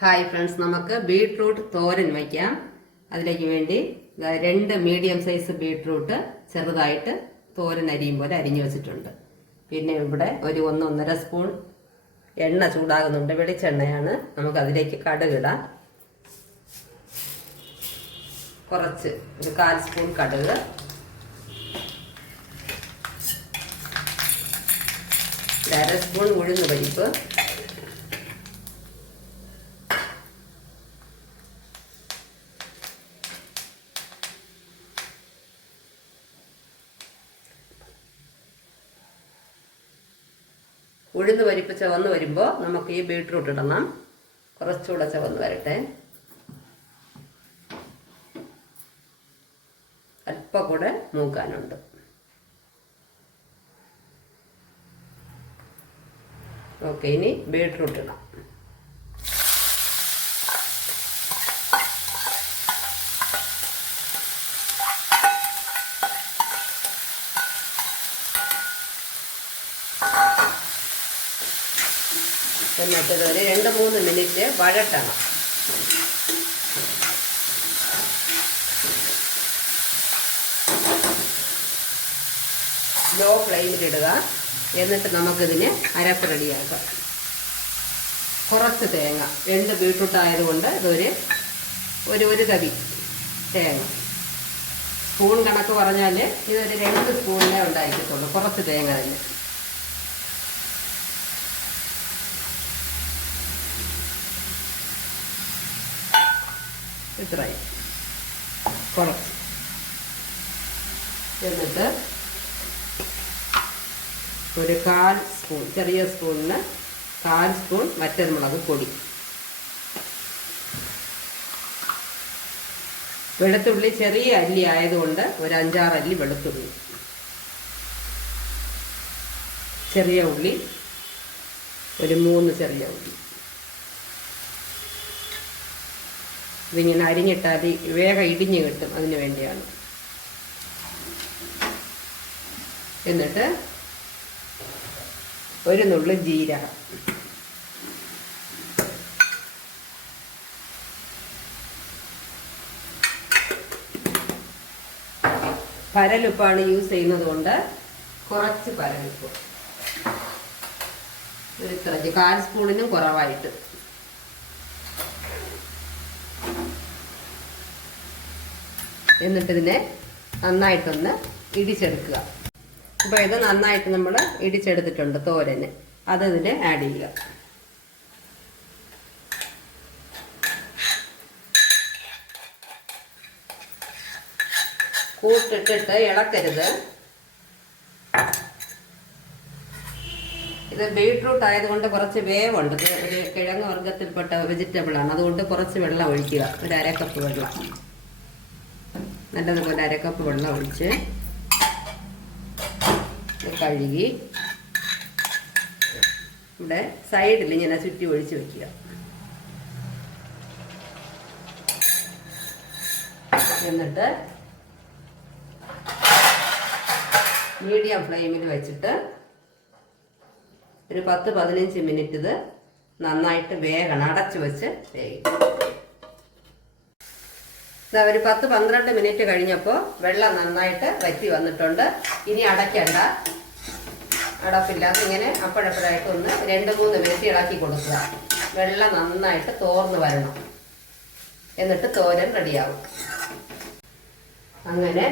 Hi friends, നമുക്ക് beetroot തോരൻ വയ്ക്കാം. അതിലേക്ക് വേണ്ടി 2 മീഡിയം സൈസ് ബീട്രൂട്ട് ചെറുതായിട്ട് തോരൻ അരിയും പോലെ അരിഞ്ഞു വെച്ചിട്ടുണ്ട്. പിന്നെ ഇവിടെ ഒരു 1-1.5 സ്പൂൺ എണ്ണ ചൂടാകുന്നുണ്ട്, വെളിച്ചെണ്ണയാണ്. നമുക്ക് അതിലേക്ക് കടുകിടാം. കുറച്ച് ഒരു 1/4 സ്പൂൺ കടുക്, ഒരു 1/2 സ്പൂൺ ഉഴുന്ന് പരിപ്പ്, ഉഴുന്ന് പരിപ്പ് ചുവന്ന് വരുമ്പോൾ നമുക്ക് ഈ ബീട്രൂട്ട് ഇടണം. കുറച്ചുകൂടെ ചുവന്ന് വരട്ടെ. അല്പം കൂടെ മൂക്കാനുണ്ട്. ഓക്കെ, ഇനി ബീട്രൂട്ട് ഇടാം. എന്നിട്ട് ഇതൊരു 2-3 മിനിറ്റ് വഴട്ടണം. ലോ ഫ്ലെയിമിലിടുക. എന്നിട്ട് നമുക്കിതിന് അരപ്പ് റെഡിയാക്കാം. കുറച്ച് തേങ്ങ, 2 ബീട്രൂട്ട് ആയതുകൊണ്ട് ഒരു തവി തേങ്ങ. സ്പൂൺ കണക്ക് പറഞ്ഞാൽ ഇതൊരു 2 സ്പൂണിനെ ഉണ്ടാക്കിയിട്ടുള്ളൂ. കുറച്ച് തേങ്ങ തന്നെ. ഇത്രയും കുറച്ച്. എന്നിട്ട് ഒരു 1/4 സ്പൂൺ, ചെറിയ സ്പൂണിന് 1/4 സ്പൂൺ വറ്റൽമുളക് പൊടി. വെളുത്തുള്ളി ചെറിയ അല്ലി ആയതുകൊണ്ട് ഒരു 5-6 അല്ലി വെളുത്തുള്ളി. ചെറിയ ഉള്ളി ഒരു 3 ചെറിയ ഉള്ളി. ഇതിങ്ങനെ അരിഞ്ഞിട്ടാൽ വേഗം ഇടിഞ്ഞ് കിട്ടും, അതിന് വേണ്ടിയാണ്. എന്നിട്ട് ഒരു നുള്ളു ജീരകം, പരലുപ്പാണ് യൂസ് ചെയ്യുന്നത് കൊണ്ട് കുറച്ച് പരലുപ്പ്, ഒരു 1/4 സ്പൂണിനും കുറവായിട്ട്. എന്നിട്ടിതിനെ നന്നായിട്ടൊന്ന് ഇടിച്ചെടുക്കുക. അപ്പോൾ ഇത് നന്നായിട്ട് നമ്മൾ ഇടിച്ചെടുത്തിട്ടുണ്ട് തോരന്. അതിന് ആഡ് ചെയ്യുക. കൂട്ടിട്ടിട്ട് ഇളക്കരുത്. ഇത് ബീട്രൂട്ട് ആയതുകൊണ്ട് കുറച്ച് വേവുണ്ട്. ഒരു കിഴങ്ങ് വർഗത്തിൽപ്പെട്ട വെജിറ്റബിളാണ്, അതുകൊണ്ട് കുറച്ച് വെള്ളം ഒഴിക്കുക. ഒരു 1/2 കപ്പ് വെള്ളം, നല്ലതുപോലെ 1/2 കപ്പ് വെള്ളം ഒഴിച്ച് കഴുകി ഇവിടെ സൈഡിൽ ഇങ്ങനെ ചുറ്റി ഒഴിച്ച് വെക്കുക. എന്നിട്ട് മീഡിയം ഫ്ലെയിമിൽ വെച്ചിട്ട് ഒരു 10-15 മിനിറ്റ് ഇത് നന്നായിട്ട് വേഗണം. അടച്ചു വെച്ച് വേവിക്കും. ഒരു 10-12 മിനിറ്റ് കഴിഞ്ഞപ്പോൾ വെള്ളം നന്നായിട്ട് വറ്റി വന്നിട്ടുണ്ട്. ഇനി അടയ്ക്കണ്ട, അടപ്പില്ലാതെ ഇങ്ങനെ അപ്പോഴപ്പോഴായിട്ട് ഒന്ന് 2-3 മിനിറ്റ് ഇളക്കി കൊടുക്കുക. വെള്ളം നന്നായിട്ട് തോർന്ന് വരണം. എന്നിട്ട് തോരൻ റെഡിയാവും. അങ്ങനെ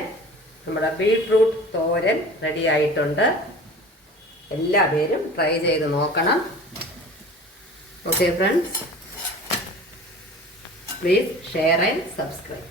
നമ്മുടെ ബീട്രൂട്ട് തോരൻ റെഡിയായിട്ടുണ്ട്. എല്ലാവരും ട്രൈ ചെയ്ത് നോക്കണം. Okay friends, please share and subscribe.